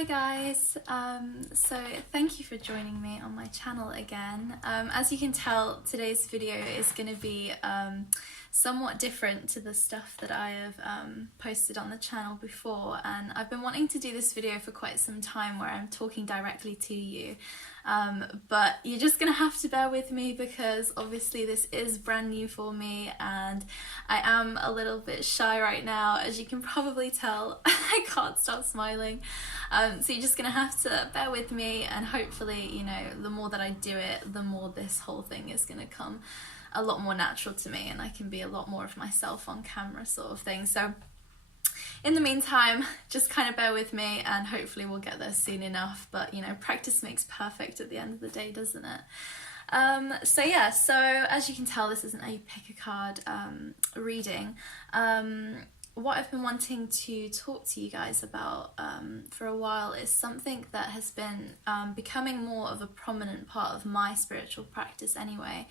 Hi guys, so thank you for joining me on my channel again. As you can tell, today's video is going to be somewhat different to the stuff that I have posted on the channel before, and I've been wanting to do this video for quite some time where I'm talking directly to you, but you're just going to have to bear with me because obviously this is brand new for me and I am a little bit shy right now, as you can probably tell. I can't stop smiling. So you're just gonna have to bear with me, and hopefully, you know, the more that I do it, the more this whole thing is gonna come a lot more natural to me and I can be a lot more of myself on camera, sort of thing. So in the meantime, just kind of bear with me and hopefully we'll get there soon enough. But you know, practice makes perfect at the end of the day, doesn't it? So yeah, so as you can tell, this isn't a pick a card reading. What I've been wanting to talk to you guys about for a while is something that has been becoming more of a prominent part of my spiritual practice anyway.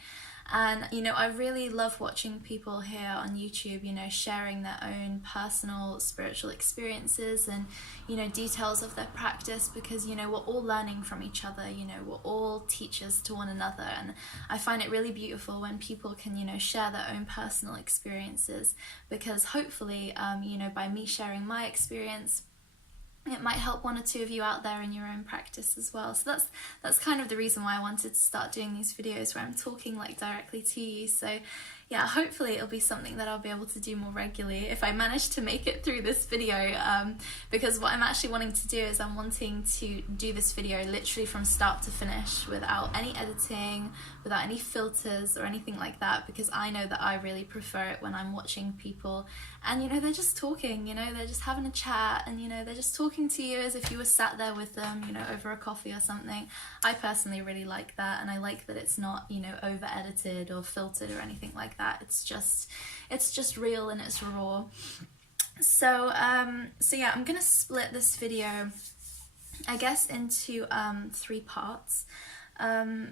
And you know, I really love watching people here on YouTube, you know, sharing their own personal spiritual experiences and, you know, details of their practice, because, you know, we're all learning from each other, you know, we're all teachers to one another. And I find it really beautiful when people can, you know, share their own personal experiences, because hopefully, you know, by me sharing my experience, it might help one or two of you out there in your own practice as well. So that's kind of the reason why I wanted to start doing these videos where I'm talking like directly to you. So yeah, hopefully it'll be something that I'll be able to do more regularly if I manage to make it through this video, because what I'm actually wanting to do is I'm wanting to do this video literally from start to finish without any editing, without any filters or anything like that, because I know that I really prefer it when I'm watching people and, you know, they're just talking, you know, they're just having a chat and, you know, they're just talking to you as if you were sat there with them, you know, over a coffee or something. I personally really like that, and I like that it's not, you know, over edited or filtered or anything like that. It's just real and it's raw. So so yeah, I'm gonna split this video, I guess, into 3 parts.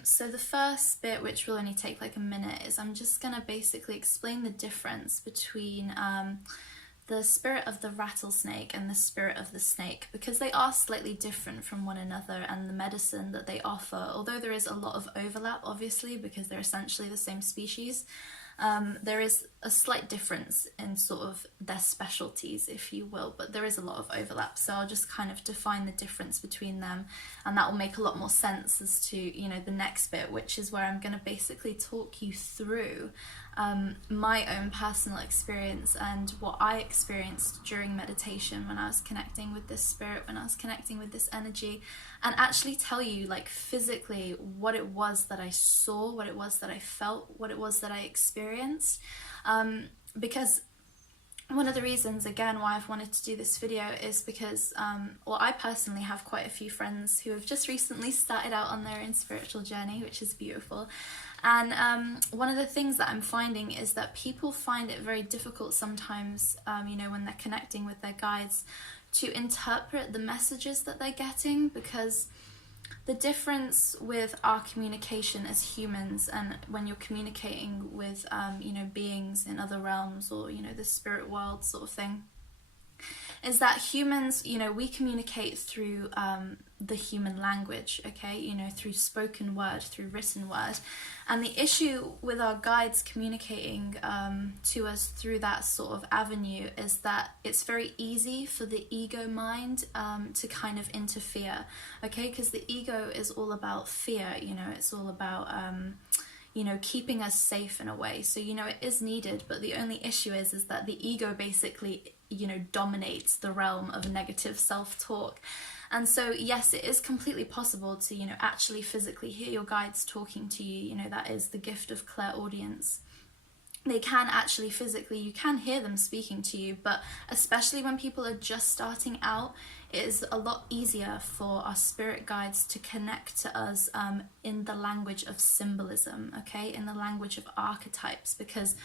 So the first bit, which will only take like a minute, is I'm just gonna basically explain the difference between the spirit of the rattlesnake and the spirit of the snake, because they are slightly different from one another, and the medicine that they offer, although there is a lot of overlap obviously because they're essentially the same species, there is a slight difference in sort of their specialties, if you will, but there is a lot of overlap. So I'll just kind of define the difference between them, and that will make a lot more sense as to, you know, the next bit, which is where I'm going to basically talk you through my own personal experience and what I experienced during meditation when I was connecting with this spirit, when I was connecting with this energy, and actually tell you like physically what it was that I saw, what it was that I felt, what it was that I experienced. Because one of the reasons, again, why I've wanted to do this video is because, well, I personally have quite a few friends who have just recently started out on their own spiritual journey, which is beautiful. And one of the things that I'm finding is that people find it very difficult sometimes, you know, when they're connecting with their guides, to interpret the messages that they're getting, because the difference with our communication as humans and when you're communicating with, you know, beings in other realms or, you know, the spirit world sort of thing, is that humans, you know, we communicate through the human language, okay, you know, through spoken word, through written word. And the issue with our guides communicating to us through that sort of avenue is that it's very easy for the ego mind to kind of interfere, okay, because the ego is all about fear, you know, it's all about you know, keeping us safe in a way. So, you know, it is needed, but the only issue is that the ego basically, you know, dominates the realm of negative self-talk. And so, yes, it is completely possible to, you know, actually physically hear your guides talking to you. You know, that is the gift of clairaudience. They can actually physically, you can hear them speaking to you, but especially when people are just starting out, it is a lot easier for our spirit guides to connect to us in the language of symbolism, okay, in the language of archetypes, because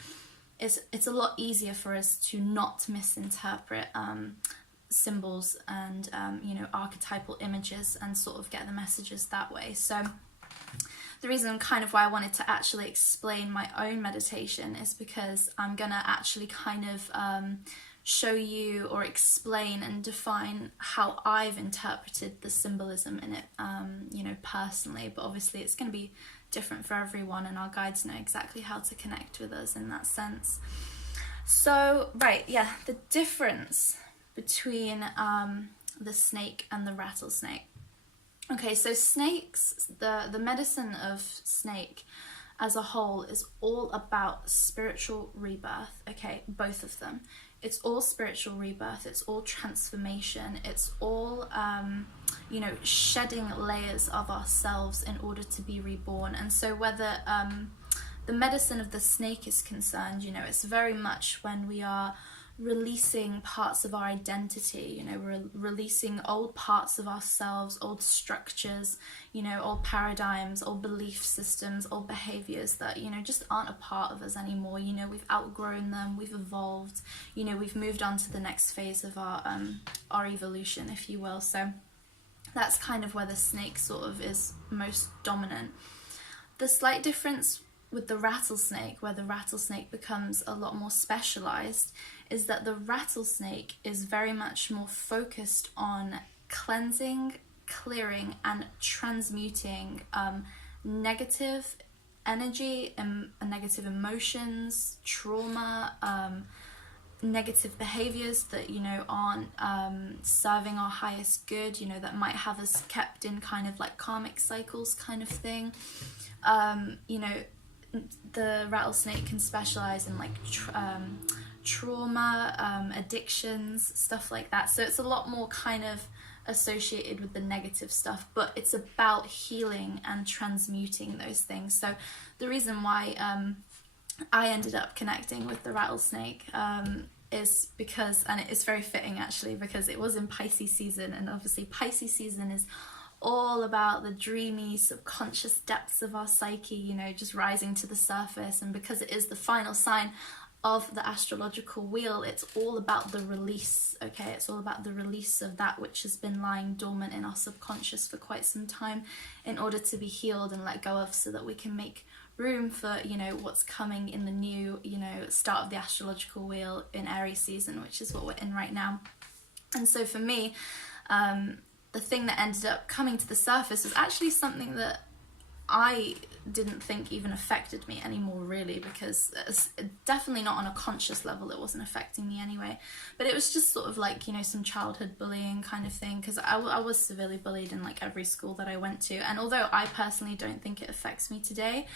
it's a lot easier for us to not misinterpret symbols and you know, archetypal images and sort of get the messages that way. So the reason kind of why I wanted to actually explain my own meditation is because I'm gonna actually kind of show you or explain and define how I've interpreted the symbolism in it, you know, personally. But obviously it's going to be different for everyone, and our guides know exactly how to connect with us in that sense. So, right, yeah, the difference between the snake and the rattlesnake. Okay, so snakes, the medicine of snake as a whole is all about spiritual rebirth, okay, both of them. It's all spiritual rebirth, it's all transformation, it's all, you know, shedding layers of ourselves in order to be reborn. And so whether the medicine of the snake is concerned, you know, it's very much when we are releasing parts of our identity, you know, we're releasing old parts of ourselves, old structures, you know, old paradigms, old belief systems, old behaviors that, you know, just aren't a part of us anymore. You know, we've outgrown them, we've evolved, you know, we've moved on to the next phase of our evolution, if you will. So that's kind of where the snake sort of is most dominant. The slight difference with the rattlesnake, where the rattlesnake becomes a lot more specialized, is that the rattlesnake is very much more focused on cleansing, clearing, and transmuting negative energy and negative emotions, trauma, negative behaviors that, you know, aren't serving our highest good, you know, that might have us kept in kind of like karmic cycles kind of thing. You know, the rattlesnake can specialize in like trauma, addictions, stuff like that. So it's a lot more kind of associated with the negative stuff, but it's about healing and transmuting those things. So the reason why I ended up connecting with the rattlesnake is because, and it's very fitting actually, because it was in Pisces season, and obviously Pisces season is all about the dreamy subconscious depths of our psyche, you know, just rising to the surface. And because it is the final sign of the astrological wheel, it's all about the release, okay? It's all about the release of that which has been lying dormant in our subconscious for quite some time in order to be healed and let go of, so that we can make room for, you know, what's coming in the new, you know, start of the astrological wheel in Aries season, which is what we're in right now. And so for me, the thing that ended up coming to the surface was actually something that I didn't think even affected me anymore, really, because it's definitely not on a conscious level, it wasn't affecting me anyway. But it was just sort of like, you know, some childhood bullying kind of thing, because I was severely bullied in like every school that I went to. And although I personally don't think it affects me today,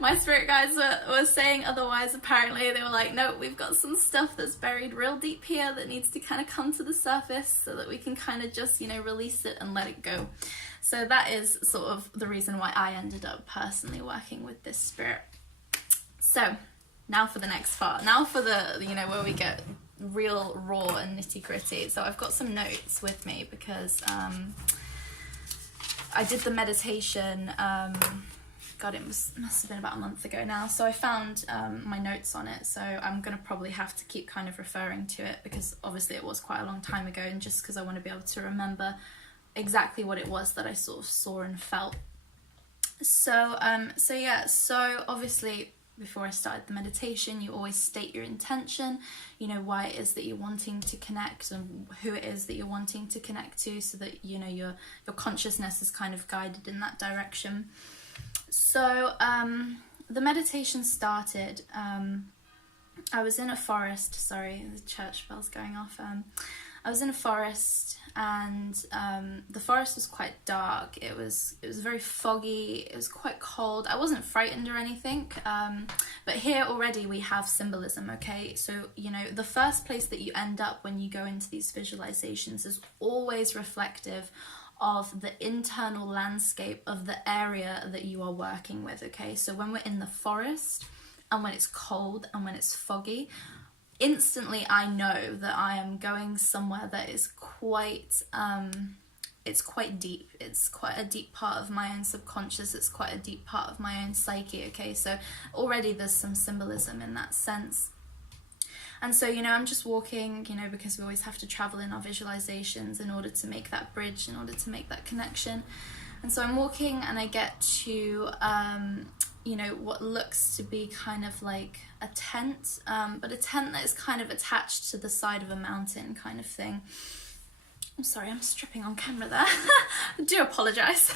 my spirit guides were saying otherwise. Apparently they were like, no, we've got some stuff that's buried real deep here that needs to kind of come to the surface so that we can kind of just, you know, release it and let it go. So that is sort of the reason why I ended up personally working with this spirit. So now for the next part, now for the, you know, where we get real raw and nitty gritty. So I've got some notes with me because I did the meditation, God, it must have been about a month ago now. So I found my notes on it. So I'm going to probably have to keep kind of referring to it, because obviously it was quite a long time ago, and just because I want to be able to remember exactly what it was that I sort of saw and felt. So so obviously before I started the meditation, you always state your intention, you know, why it is that you're wanting to connect and who it is that you're wanting to connect to, so that, you know, your consciousness is kind of guided in that direction. So the meditation started, I was in a forest, sorry, the church bell's going off. I was in a forest, and the forest was quite dark. It was very foggy, it was quite cold. I wasn't frightened or anything, but here already we have symbolism, okay? So, you know, the first place that you end up when you go into these visualizations is always reflective of the internal landscape of the area that you are working with, okay? So when we're in the forest and when it's cold and when it's foggy, instantly I know that I am going somewhere that is quite, it's quite deep. It's quite a deep part of my own subconscious. It's quite a deep part of my own psyche, okay? So already there's some symbolism in that sense. And so, you know, I'm just walking, you know, because we always have to travel in our visualizations in order to make that bridge, in order to make that connection. And so I'm walking and I get to, you know, what looks to be kind of like a tent, but a tent that is kind of attached to the side of a mountain kind of thing. I'm sorry, I'm stripping on camera there. I do apologise.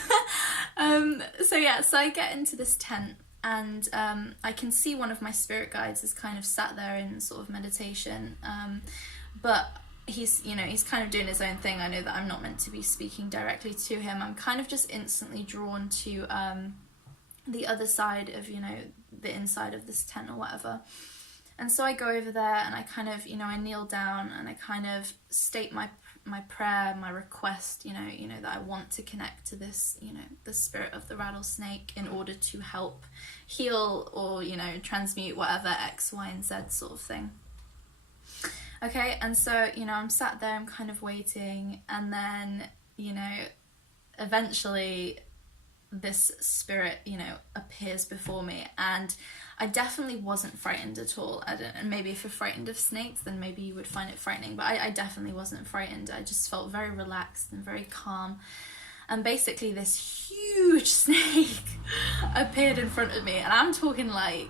So yeah, so I get into this tent and I can see one of my spirit guides is kind of sat there in sort of meditation, but he's, you know, he's kind of doing his own thing. I know that I'm not meant to be speaking directly to him. I'm kind of just instantly drawn to the other side of, you know, the inside of this tent or whatever. And so I go over there and I kind of, you know, I kneel down and I kind of state my prayer, my request, you know, that I want to connect to this, you know, the spirit of the rattlesnake in order to help heal or, you know, transmute whatever X, Y, and Z sort of thing. Okay, and so, you know, I'm sat there, I'm kind of waiting, and then, you know, eventually this spirit, you know, appears before me, and I definitely wasn't frightened at all. I don't know, maybe if you're frightened of snakes, then maybe you would find it frightening, but I definitely wasn't frightened. I just felt very relaxed and very calm. And basically this huge snake appeared in front of me, and I'm talking like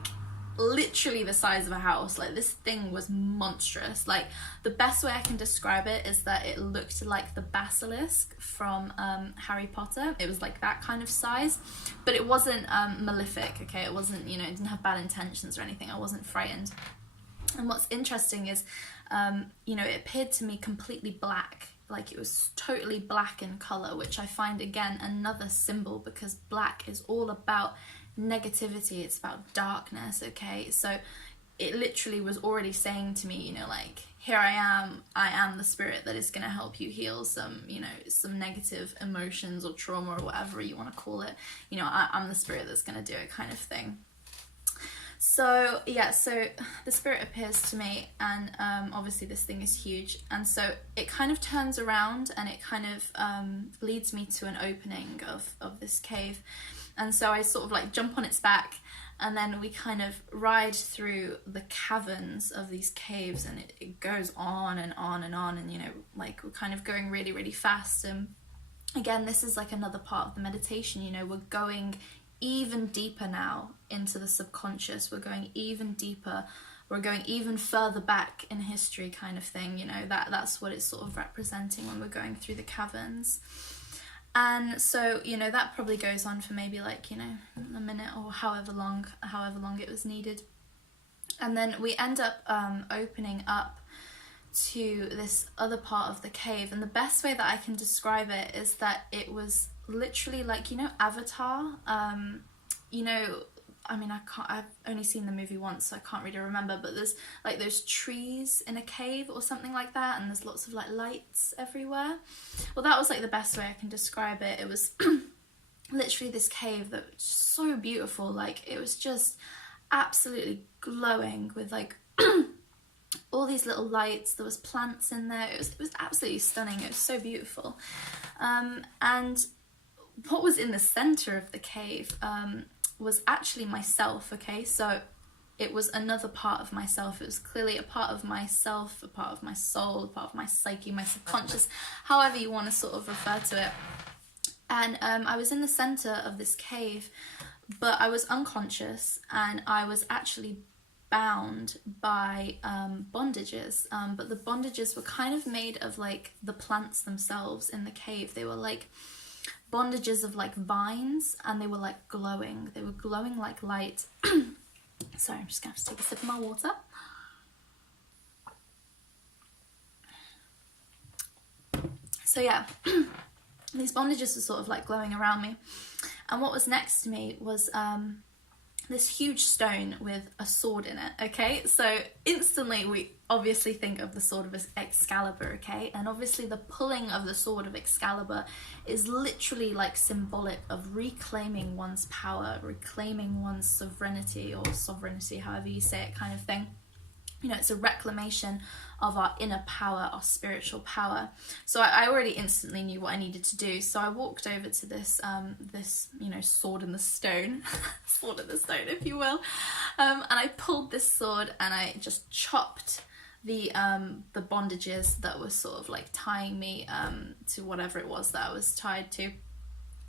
literally the size of a house. Like, this thing was monstrous. Like, the best way I can describe it is that it looked like the basilisk from Harry Potter. It was like that kind of size, but it wasn't malefic, okay? It wasn't, you know, it didn't have bad intentions or anything. I wasn't frightened. And what's interesting is, you know, it appeared to me completely black. Like, it was totally black in colour, which I find, again, another symbol, because black is all about negativity, it's about darkness, okay? So it literally was already saying to me, you know, like, here I am the spirit that is going to help you heal some, you know, some negative emotions or trauma or whatever you want to call it. You know, I'm the spirit that's going to do it, kind of thing. So yeah, so the spirit appears to me, and obviously this thing is huge, and so it kind of turns around and it kind of leads me to an opening of this cave. And so I sort of like jump on its back, and then we kind of ride through the caverns of these caves, and it goes on and on and on, and, you know, like, we're kind of going really, really fast. And again, this is like another part of the meditation, you know, we're going even deeper now into the subconscious, we're going even deeper, we're going even further back in history, kind of thing, you know, that's what it's sort of representing when we're going through the caverns. And so, you know, that probably goes on for maybe, like, you know, a minute or however long it was needed. And then we end up opening up to this other part of the cave, and the best way that I can describe it is that it was literally like, you know, Avatar, you know, I mean, I've only seen the movie once, so I can't really remember, but there's like those trees in a cave or something like that, and there's lots of like lights everywhere. Well, that was like the best way I can describe it. It was literally this cave that was so beautiful, like, it was just absolutely glowing with like all these little lights. There was plants in there. It was absolutely stunning. It was so beautiful. And what was in the center of the cave was actually myself, okay? So it was another part of myself. It was clearly a part of myself, a part of my soul, a part of my psyche, my subconscious, however you want to sort of refer to it. And I was in the center of this cave, but I was unconscious, and I was actually bound by bondages, but the bondages were kind of made of like the plants themselves in the cave. They were like bondages of like vines, and they were like glowing. They were glowing like light. Sorry, I'm just gonna have to take a sip of my water. So yeah, these bondages were sort of like glowing around me, and what was next to me was this huge stone with a sword in it, okay? So instantly we obviously think of the sword of Excalibur, okay? And obviously the pulling of the sword of Excalibur is literally like symbolic of reclaiming one's power, reclaiming one's sovereignty, or sovereignty, however you say it, kind of thing. You know, it's a reclamation of our inner power, our spiritual power. So I already instantly knew what I needed to do. So I walked over to this, you know, sword in the stone, sword in the stone, if you will. And I pulled this sword and I just chopped the bondages that were sort of like tying me to whatever it was that I was tied to.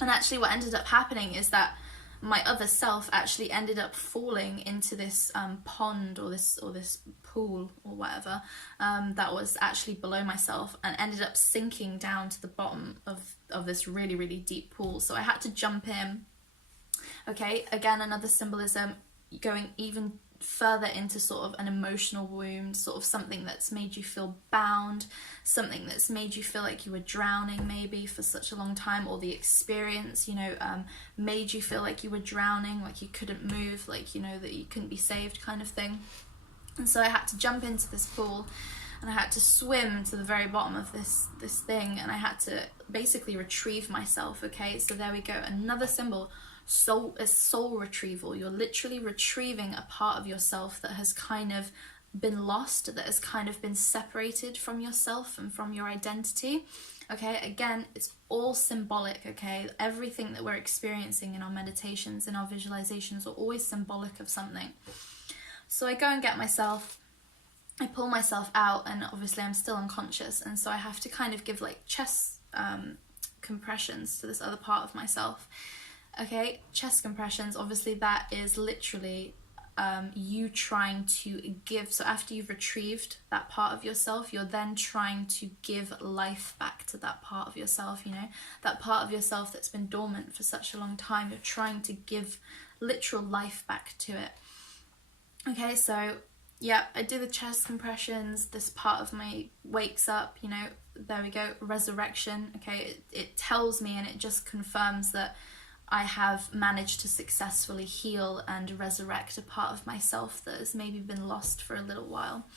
And actually what ended up happening is that my other self actually ended up falling into this pond or this pool or whatever that was actually below myself, and ended up sinking down to the bottom of this really, really deep pool. So I had to jump in. Okay, again, another symbolism, going even further into sort of an emotional wound, sort of something that's made you feel bound, something that's made you feel like you were drowning maybe for such a long time, or the experience, you know, made you feel like you were drowning, like you couldn't move, like, you know, that you couldn't be saved kind of thing. And so I had to jump into this pool, and I had to swim to the very bottom of this thing, and I had to basically retrieve myself. Okay, so there we go, another symbol. Soul retrieval. You're literally retrieving a part of yourself that has kind of been lost, that has kind of been separated from yourself and from your identity. Okay, again, it's all symbolic. Okay, everything that we're experiencing in our meditations, in our visualizations, are always symbolic of something. So I go and get myself, I pull myself out, and obviously I'm still unconscious, and so I have to kind of give like chest compressions to this other part of myself. Okay, chest compressions, obviously that is literally you trying to give. So after you've retrieved that part of yourself, you're then trying to give life back to that part of yourself, you know, that part of yourself that's been dormant for such a long time. You're trying to give literal life back to it. Okay, so yeah, I do the chest compressions, this part of me wakes up, you know, there we go, resurrection. Okay, it tells me, and it just confirms that I have managed to successfully heal and resurrect a part of myself that has maybe been lost for a little while.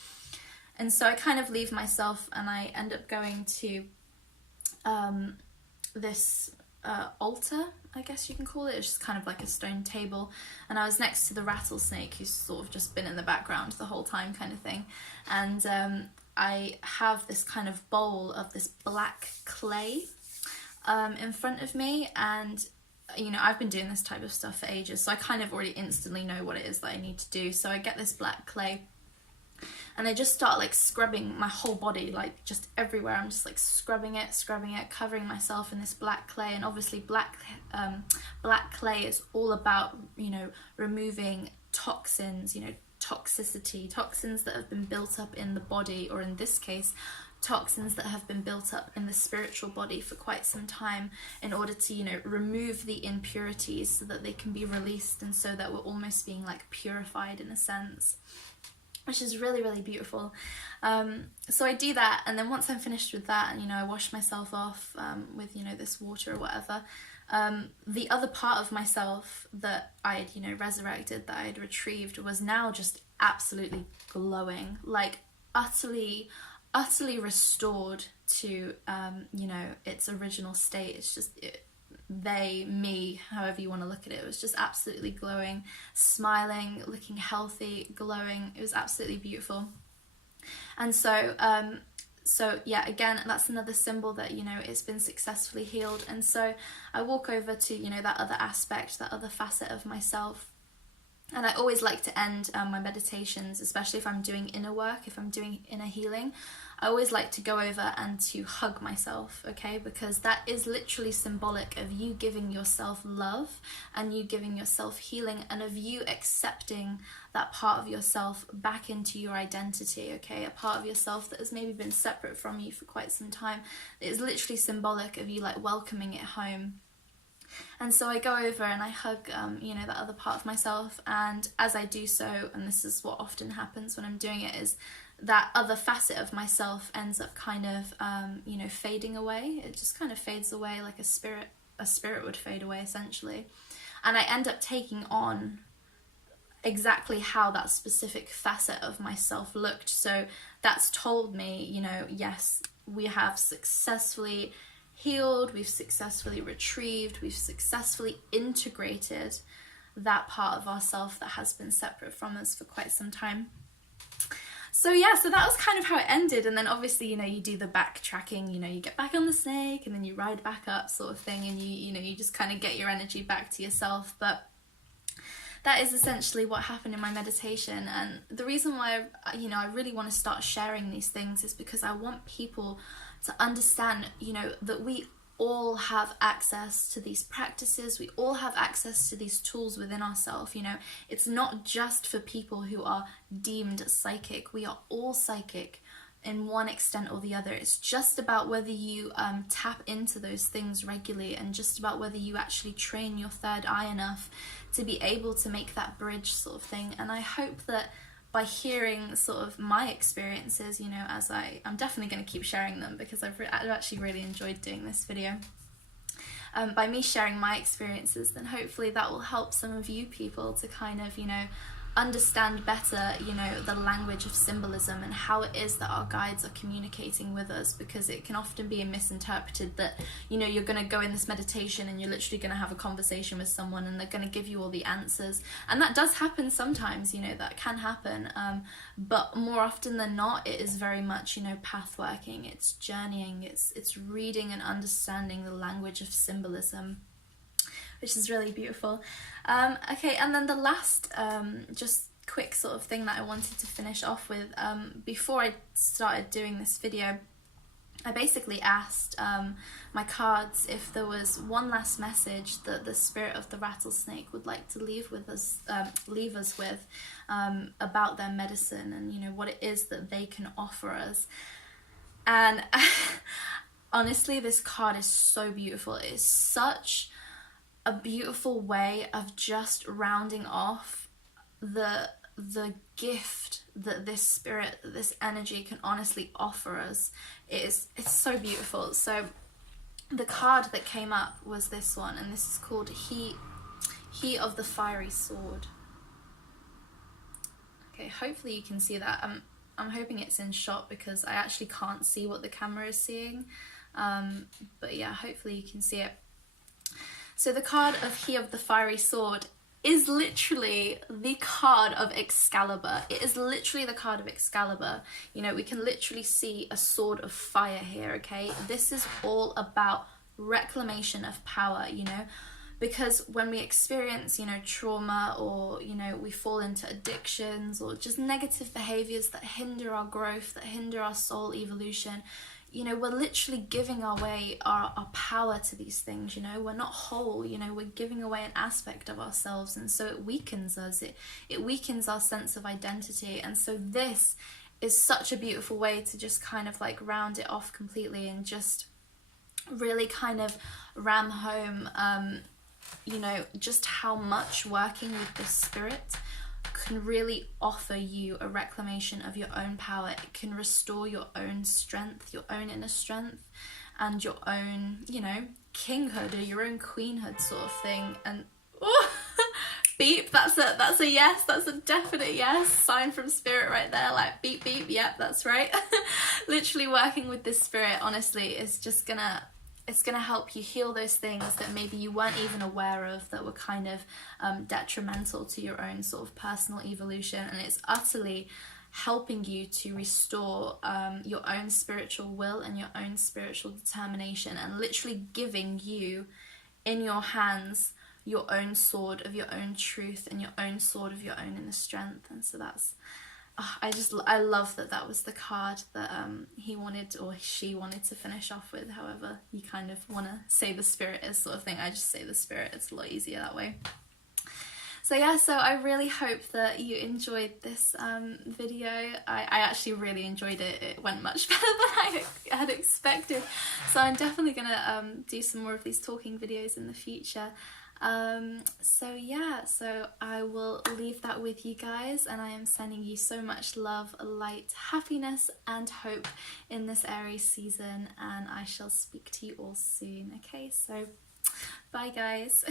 And so I kind of leave myself, and I end up going to this altar, I guess you can call it. It's just kind of like a stone table, and I was next to the Rattlesnake, who's sort of just been in the background the whole time kind of thing. And I have this kind of bowl of this black clay in front of me, and you know, I've been doing this type of stuff for ages, so I kind of already instantly know what it is that I need to do. So I get this black clay, and I just start like scrubbing my whole body, like just everywhere. I'm just like scrubbing it, covering myself in this black clay. And obviously black clay is all about, you know, removing toxins, you know, toxicity, toxins that have been built up in the body, or in this case, toxins that have been built up in the spiritual body for quite some time, in order to, you know, remove the impurities so that they can be released, and so that we're almost being like purified in a sense, which is really, really beautiful. So I do that, and then once I'm finished with that, and you know, I wash myself off with, you know, this water or whatever, the other part of myself that I had, you know, resurrected, that I had retrieved, was now just absolutely glowing, like utterly restored to, you know, its original state. It's just, they, me, however you want to look at it, was just absolutely glowing, smiling, looking healthy, glowing. It was absolutely beautiful. And so, so yeah, again, that's another symbol that, you know, it's been successfully healed. And so I walk over to, you know, that other aspect, that other facet of myself. And I always like to end my meditations, especially if I'm doing inner work, if I'm doing inner healing, I always like to go over and to hug myself, okay? Because that is literally symbolic of you giving yourself love, and you giving yourself healing, and of you accepting that part of yourself back into your identity, okay? A part of yourself that has maybe been separate from you for quite some time. It is literally symbolic of you like welcoming it home. And so I go over and I hug, you know, that other part of myself. And as I do so, and this is what often happens when I'm doing it, is that other facet of myself ends up kind of, you know, fading away. It just kind of fades away like a spirit would fade away, essentially. And I end up taking on exactly how that specific facet of myself looked. So that's told me, you know, yes, we have successfully healed, we've successfully retrieved, we've successfully integrated that part of ourself that has been separate from us for quite some time. So yeah, so that was kind of how it ended. And then obviously, you know, you do the backtracking, you know, you get back on the snake and then you ride back up sort of thing, and you know, you just kind of get your energy back to yourself. But that is essentially what happened in my meditation. And the reason why, you know, I really want to start sharing these things is because I want people to understand, you know, that we all have access to these practices, we all have access to these tools within ourselves. You know, it's not just for people who are deemed psychic. We are all psychic in one extent or the other. It's just about whether you tap into those things regularly, and just about whether you actually train your third eye enough to be able to make that bridge sort of thing. And I hope that by hearing sort of my experiences, you know, as I'm definitely going to keep sharing them, because I've actually really enjoyed doing this video. By me sharing my experiences, then hopefully that will help some of you people to kind of, you know, understand better, you know, the language of symbolism and how it is that our guides are communicating with us, because it can often be misinterpreted that, you know, you're going to go in this meditation and you're literally going to have a conversation with someone and they're going to give you all the answers. And that does happen sometimes, you know, that can happen, but more often than not, it is very much, you know, path working, it's journeying, it's reading and understanding the language of symbolism, which is really beautiful. Okay, and then the last just quick sort of thing that I wanted to finish off with, before I started doing this video, I basically asked my cards if there was one last message that the spirit of the rattlesnake would like to leave us with about their medicine, and, you know, what it is that they can offer us. And honestly, this card is so beautiful. It is such a beautiful way of just rounding off the gift that this spirit, this energy can honestly offer us. It's so beautiful. So the card that came up was this one, and this is called He of the Fiery Sword. Okay, hopefully you can see that. I'm hoping it's in shot because I actually can't see what the camera is seeing, but yeah, hopefully you can see it. So the card of He of the Fiery Sword is literally the card of Excalibur. It is literally the card of Excalibur. You know, we can literally see a sword of fire here, okay? This is all about reclamation of power, you know? Because when we experience, you know, trauma, or, you know, we fall into addictions or just negative behaviors that hinder our growth, that hinder our soul evolution, you know, we're literally giving away our power to these things, you know, we're not whole, you know, we're giving away an aspect of ourselves, and so it weakens us, it weakens our sense of identity. And so this is such a beautiful way to just kind of like round it off completely and just really kind of ram home, you know, just how much working with this spirit can really offer you a reclamation of your own power. It can restore your own strength, your own inner strength, and your own, you know, kinghood or your own queenhood sort of thing. And oh, beep, that's a yes, that's a definite yes, sign from spirit right there, like beep beep, yep, that's right. Literally working with this spirit, honestly, is just gonna, it's going to help you heal those things that maybe you weren't even aware of, that were kind of detrimental to your own sort of personal evolution. And it's utterly helping you to restore your own spiritual will and your own spiritual determination, and literally giving you in your hands your own sword of your own truth and your own sword of your own inner strength. And so that's, I love that that was the card that he wanted, or she wanted, to finish off with. However you kind of want to say the spirit is sort of thing, I just say the spirit, it's a lot easier that way. So yeah, so I really hope that you enjoyed this video. I actually really enjoyed it. It went much better than I had expected. So I'm definitely gonna do some more of these talking videos in the future. So yeah, so I will leave that with you guys, and I am sending you so much love, light, happiness and hope in this Aries season, and I shall speak to you all soon. Okay, so bye guys.